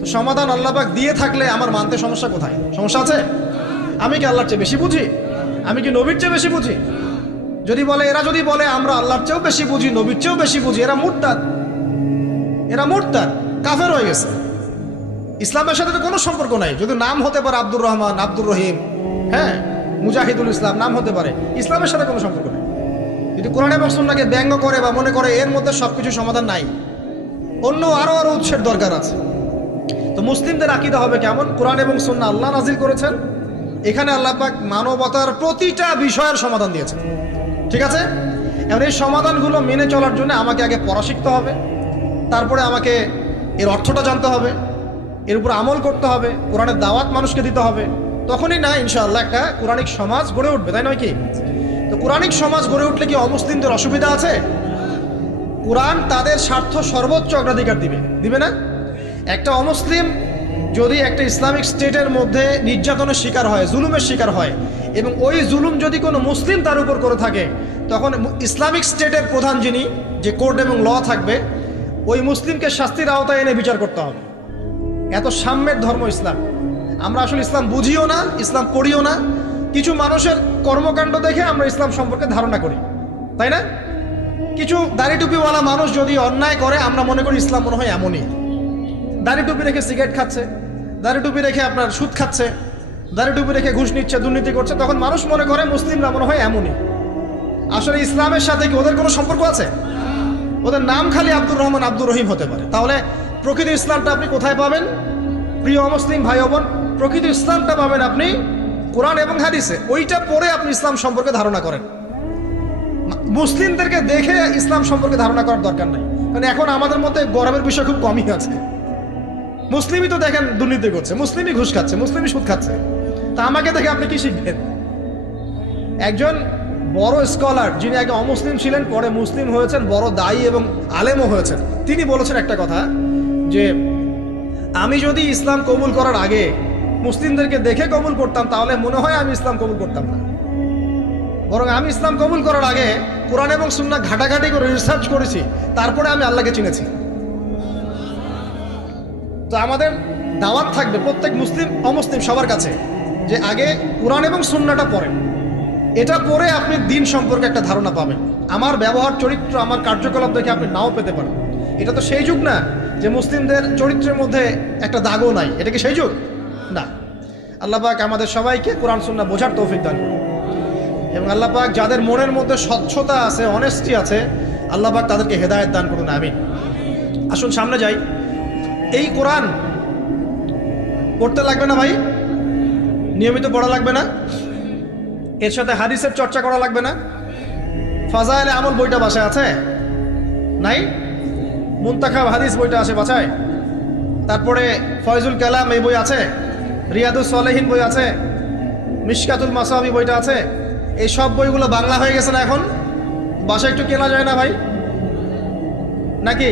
তো সমাধান আল্লাহ পাক দিয়ে থাকলে আমার মানতে সমস্যা কোথায়? সমস্যা আছে? আমি কি আল্লাহর চেয়ে বেশি বুঝি? আমি কি নবীর চেয়ে বেশি বুঝি? এরা যদি বলে আমরা আল্লাহর চেয়েও বেশি বুঝি, নবীর চেয়েও বেশি বুঝি, এরা মুরতাদ, কাফের হয়ে গেছে। ইসলামের সাথে তো কোনো সম্পর্ক নাই। যদি নাম হতে পারে আব্দুর রহমান, আব্দুর রহিম, হ্যাঁ, মুজাহিদুল ইসলাম নাম হতে পারে, ইসলামের সাথে কোনো সম্পর্ক নেই। যদি কোরআন এবং সুন্নাহকে ব্যঙ্গ করে বা মনে করে এর মধ্যে সবকিছু সমাধান নাই, অন্য আরো উৎসের দরকার আছে। তো মুসলিমদের আকীদা হবে কেমন? কোরআন এবং সুন্নাহ আল্লাহ নাজিল করেছেন, এখানে আল্লাহ পাক মানবতার প্রতিটা বিষয়ের সমাধান দিয়েছেন, ঠিক আছে? এবার এই সমাধানগুলো মেনে চলার জন্য আমাকে আগে পড়া শিখতে হবে, তারপরে আমাকে এর অর্থটা জানতে হবে, এর উপর আমল করতে হবে, কোরআনের দাওয়াত মানুষকে দিতে হবে। তখনই না ইনশাআল্লাহ একটা কোরআনিক সমাজ গড়ে উঠবে, তাই নয় কি? তো কোরআনিক সমাজ গড়ে উঠলে কি অমুসলিমদের অসুবিধা আছে? কোরআন তাদের স্বার্থ সর্বোচ্চ অগ্রাধিকার দিবে না? একটা অমুসলিম যদি একটা ইসলামিক স্টেটের মধ্যে নির্যাতনের শিকার হয়, জুলুমের শিকার হয়, এবং ওই জুলুম যদি কোনো মুসলিম তার উপর করে থাকে, তখন ইসলামিক স্টেটের প্রধান যিনি, যে কোর্ট এবং ল থাকবে, ওই মুসলিমকে শাস্তির আওতায় এনে বিচার করতে হবে। এত সাম্যের ধর্ম ইসলাম। আমরা আসলে ইসলাম বুঝিও না, ইসলাম পড়িও না। কিছু মানুষের কর্মকাণ্ড দেখে আমরা ইসলাম সম্পর্কে ধারণা করি, তাই না? কিছু দাড়ি টুপিওয়ালা মানুষ যদি অন্যায় করে, আমরা মনে করি ইসলাম মনে হয় এমনই। দাড়ি টুপি রেখে সিগারেট খাচ্ছে, দাড়ি টুপি রেখে আপনার সুদ খাচ্ছে, দাড়ি টুপি রেখে ঘুষ নিচ্ছে, দুর্নীতি করছে, তখন মানুষ মনে করে মুসলিমরা মনে হয় এমনই। আসলে ইসলামের সাথে কি ওদের কোনো সম্পর্ক আছে? ওদের নাম খালি আব্দুর রহমান, আব্দুর রহিম হতে পারে। তাহলে প্রকৃত ইসলামটা আপনি কোথায় পাবেন? প্রিয় মুসলিম ভাই বোন, প্রকৃত ইসলামটা পাবেন আপনি কোরআন এবং হাদিসে। ওইটা পড়ে আপনি ইসলাম সম্পর্কে ধারণা করেন। মুসলিমদেরকে দেখে ইসলাম সম্পর্কে ধারণা করার দরকার নাই। কারণ এখন আমাদের মধ্যে গর্বের বিষয় খুব কমই আছে। মুসলিমই তো দেখেন দুর্নীতি করছে, মুসলিমই ঘুষ খাচ্ছে, মুসলিমই সুদ খাচ্ছে, তা আমাকে দেখে আপনি কি শিখবেন? একজন বড় স্কলার, যিনি আগে অমুসলিম ছিলেন, পরে মুসলিম হয়েছেন, বড় দায়ী এবং আলেমও হয়েছেন, তিনি বলেছেন একটা কথা, যে আমি যদি ইসলাম কবুল করার আগে মুসলিমদেরকে দেখে কবুল করতাম, তাহলে মনে হয় আমি ইসলাম কবুল করতাম না। বরং আমি ইসলাম কবুল করার আগে কোরআন এবং সুন্নাহ ঘাটাঘাটি করে রিসার্চ করেছি, তারপরে আমি আল্লাহকে চিনেছি। তো আমাদের দাওয়াত থাকবে প্রত্যেক মুসলিম অমুসলিম সবার কাছে, যে আগে কোরআন এবং সুন্নাহটা পড়েন। এটা পড়ে আপনি দিন সম্পর্কে একটা ধারণা পাবেন। আমার ব্যবহার, চরিত্র, আমার কার্যকলাপ দেখে আপনি নাও পেতে পারেন। এটা তো সেই যুগ না যে মুসলিমদের চরিত্রের মধ্যে একটা দাগও নাই। এটা কি সেই যুগ? না। আল্লাহ পাক আমাদের সবাইকে কোরআন সুন্নাহ বোঝার তৌফিক দান করুন, এবং আল্লাহ পাক যাদের মনের মধ্যে স্বচ্ছতা আছে, অনেস্টি আছে, আল্লাহ পাক তাদেরকে হেদায়েত দান করুন, আমিন। আসুন সামনে যাই। এই কোরআন পড়তে লাগবে না ভাই? নিয়মিত পড়া লাগবে না? এর সাথে হাদিসের চর্চা করা লাগবে না? ফাজায়েলে আমল বইটা বাসায় আছে? নাই? মুনতাখাব হাদিস বইটা আছে বাসায়? তারপরে ফয়জুল কালাম এই বই আছে, রিয়াদুস সলেহিন বই আছে, মিশকাতুল মাসাবি বইটা আছে। এই সব বইগুলো বাংলা হয়ে গেছে না এখন? বাসায় একটু কেনা যায় না ভাই? নাকি?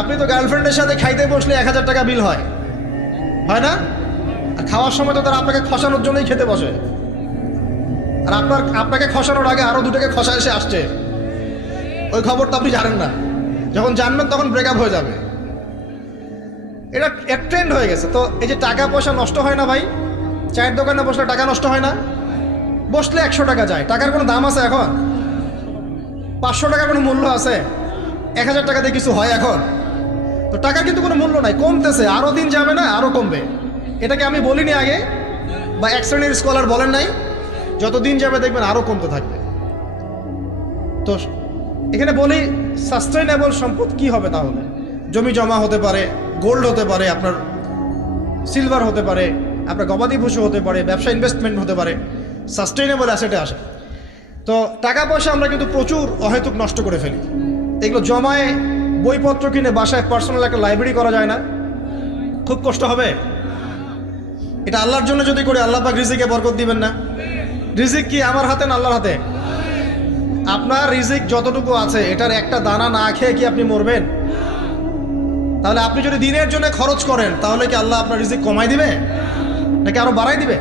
আপনি তো গার্লফ্রেন্ডের সাথে খাইতে বসলে 1000 টাকা বিল হয় না? আর খাওয়ার সময় তো তারা আপনাকে খসানোর জন্যই খেতে বসে, আর আপনাকে খসানোর আগে আরো 2 টাকা খসা এসে আসছে। ওই খবরটা আপনি জানেন না। যখন জানবেন তখন ব্রেকআপ হয়ে যাবে। এটা এক ট্রেন্ড হয়ে গেছে। তো এই যে টাকা পয়সা নষ্ট হয় না ভাই? চায়ের দোকানে বসলে টাকা নষ্ট হয় না? বসলে 100 টাকা যায়। টাকার কোনো দাম আছে এখন? 500 টাকার কোনো মূল্য আছে? 1000 টাকা দিয়ে কিছু হয় এখন? তো টাকার কিন্তু কোনো মূল্য নাই, কমতেছে। আরো দিন যাবে না, আরো কমবে। এটাকে আমি বলিনি আগে, বা এক শ্রেণীর স্কলার বলেন নাই? যত দিন যাবে দেখবেন আরো কমতে থাকবে। তো এখানে বলি, সাস্টেইনেবল সম্পদ কি হবে? তাহলে জমি জমা হতে পারে, গোল্ড হতে পারে, আপনার সিলভার হতে পারে, আপনার গবাদি পশু হতে পারে, ব্যবসা ইনভেস্টমেন্ট হতে পারে, সাস্টেইনেবল অ্যাসেটে আসে। তো টাকা পয়সা আমরা কিন্তু প্রচুর অহেতুক নষ্ট করে ফেলি। এগুলো জমায়ে বইপত্র কিনে বাসায় পার্সোনাল একটা লাইব্রেরি করা যায় না? খুব কষ্ট হবে। এটা আল্লাহর জন্য যদি করি, আল্লাহ পাক রিজিকে বরকত দিবেন না? রিজিক কি আমার হাতে না আল্লাহর হাতে? আপনার রিজিক যতটুকু আছে, এটার একটা দানা না খেয়ে কি আপনি মরবেন? তাহলে আপনি যদি দিনের জন্য খরচ করেন, তাহলে কি আল্লাহ আপনার রিজিক কমাই দিবে নাকি আরো বাড়াই দিবে?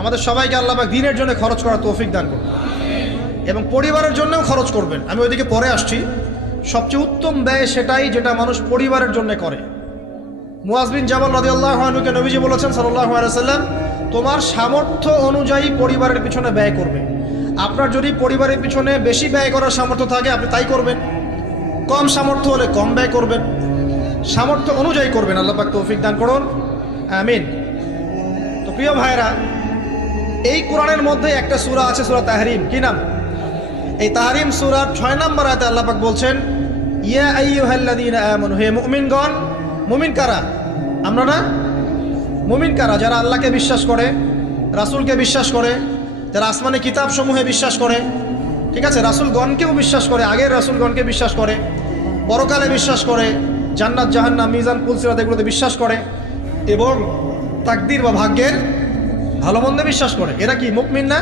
আমাদের সবাইকে আল্লাহ পাক দিনের জন্য খরচ করার তৌফিক দান করুন, এবং পরিবারের জন্যও খরচ করবেন। আমি ওইদিকে পরে আসছি। সবচেয়ে উত্তম ব্যয় সেটাই যেটা মানুষ পরিবারের জন্য করে। মুয়াজ বিন জাবাল রাদিয়াল্লাহু আনহুকে নবীজি বলেছেন সাল্লাল্লাহু আলাইহি ওয়াসাল্লাম, তোমার সামর্থ্য অনুযায়ী পরিবারের পিছনে ব্যয় করবে। আপনার যদি পরিবারের পিছনে বেশি ব্যয় করার সামর্থ্য থাকে আপনি তাই করবেন, কম সামর্থ্য হলে কম ব্যয় করবেন, সামর্থ্য অনুযায়ী করবেন। আল্লাহ পাক তৌফিক দান করুন, আমিন। তো প্রিয় ভাইরা, এই কোরআনের মধ্যে একটা সূরা আছে, সূরা তাহরিম। কি নাম? এই তাহরিম সূরার 6 নম্বর আয়াতে আল্লাহ পাক বলছেন, ইয়া আইয়ুহাল্লাযীনা আমানু, হে মুমিনগণ। মুমিন কারা? আমরা না? মুমিন কারা? যারা আল্লাহকে বিশ্বাস করে, রাসূলকে বিশ্বাস করে, যারা আসমানি কিতাব সমূহে বিশ্বাস করে, ঠিক আছে, রাসূলগণকেও বিশ্বাস করে, আগের রাসূলগণকে বিশ্বাস করে, পরকালে বিশ্বাস করে, জান্নাত জাহান্নাম মিজান পুলসিরাত এগুলোতে বিশ্বাস করে, এবং তাকদীর বা ভাগ্যের ভালো মন্দে বিশ্বাস করে। এরা কি মুমিন না?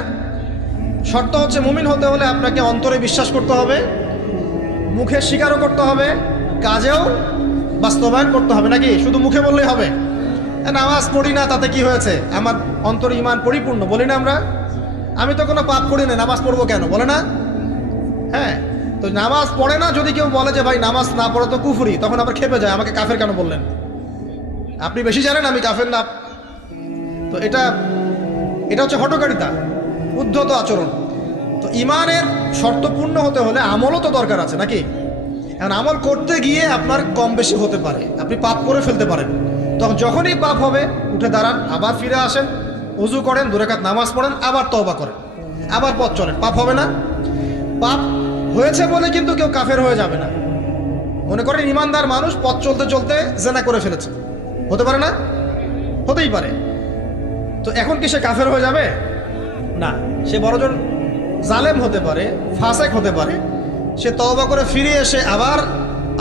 শর্ত হচ্ছে মুমিন হতে হলে আপনাকে অন্তরে বিশ্বাস করতে হবে, মুখে স্বীকারও করতে হবে, কাজেও বাস্তবায়ন করতে হবে। নাকি শুধু মুখে বললেই হবে? নামাজ পড়ি না তাতে কি হয়েছে, আমার অন্তর ঈমান পরিপূর্ণ, বলি না আমরা? আমি তো কোনো পাপ করি না, নামাজ পড়বো কেন, বলে না? হ্যাঁ, তো নামাজ পড়ে না যদি কেউ বলে যে ভাই নামাজ না পড়ে তো কুফরি, তখন আবার খেপে যায়, আমাকে কাফের কেন বললেন? আপনি বেশি জানেন আমি কাফের না। তো এটা হচ্ছে হঠকারিতা, উদ্ধত আচরণ। তো ঈমানের শর্ত পূর্ণ হতে হলে আমলও তো দরকার আছে, নাকি? এখন আমল করতে গিয়ে আপনার কম বেশি হতে পারে, আপনি পাপ করে ফেলতে পারেন। তখন যখনই পাপ হবে উঠে দাঁড়ান, আবার ফিরে আসেন, ওযু করেন, 2 রাকাত নামাজ পড়েন, আবার তওবা করেন, আবার পথ চলেন, পাপ হবে না? পাপ হয়েছে বলে কিন্তু কেউ কাফের হয়ে যাবে না। মনে করেন ইমানদার মানুষ পথ চলতে চলতে জেনা করে ফেলেছে, হতে পারে না? হতেই পারে। তো এখন কি সে কাফের হয়ে যাবে? না, সে বড়জন জালেম হতে পারে, ফাসেক হতে পারে, সে তওবা করে ফিরে এসে আবার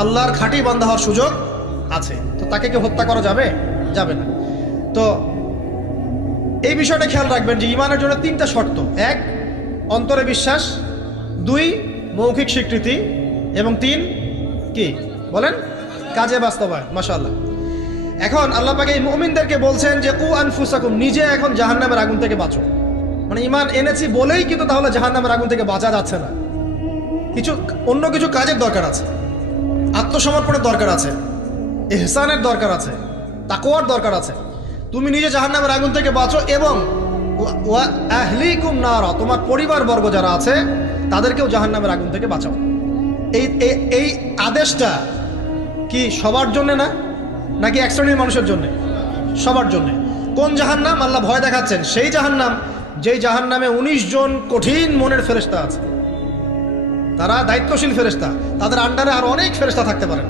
আল্লাহর খাঁটি বান্দা হওয়ার সুযোগ আছে। তো তাকে কি হত্যা করা যাবে? যাবে না। তো এই বিষয়টা খেয়াল রাখবেন যে ঈমানের জন্য 3টা শর্ত। 1, অন্তরে বিশ্বাস, 2, মৌখিক স্বীকৃতি, এবং 3 কি বলেন? কাজে বাস্তবায়ন। মাশাআল্লাহ। এখন আল্লাহ পাক এই মুমিনদেরকে বলছেন যে কু আনফুসাকুম, নিজে এখন জাহান্নামের আগুন থেকে বাঁচো। মানে ঈমান এনেছি বলেই কিন্তু তাহলে জাহান্নামের আগুন থেকে বাঁচা যাচ্ছে না। অন্য কিছু কাজের দরকার আছে, আত্মসমর্পণের দরকার আছে, ইহসানের দরকার আছে, তাকওয়ার দরকার আছে। তুমি নিজে জাহান্নামের আগুন থেকে বাঁচো, এবং ওয়া আহলিকুম নারা, তোমার পরিবারবর্গ যারা আছে তাদেরকেও জাহান্নামের আগুন থেকে বাঁচাও। এই আদেশটা কি সবার জন্য না, নাকি এক শ্রেণীর মানুষের জন্য? সবার জন্য। কোন জাহান্নাম? আল্লাহ ভয় দেখাচ্ছেন সেই জাহান্নাম যেই জাহান্নামে 19 জন কঠিন মনের ফেরেশতা আছে। তারা দায়িত্বশীল ফেরেশতা, তাদের আন্ডারে আর অনেক ফেরেশতা থাকতে পারেন।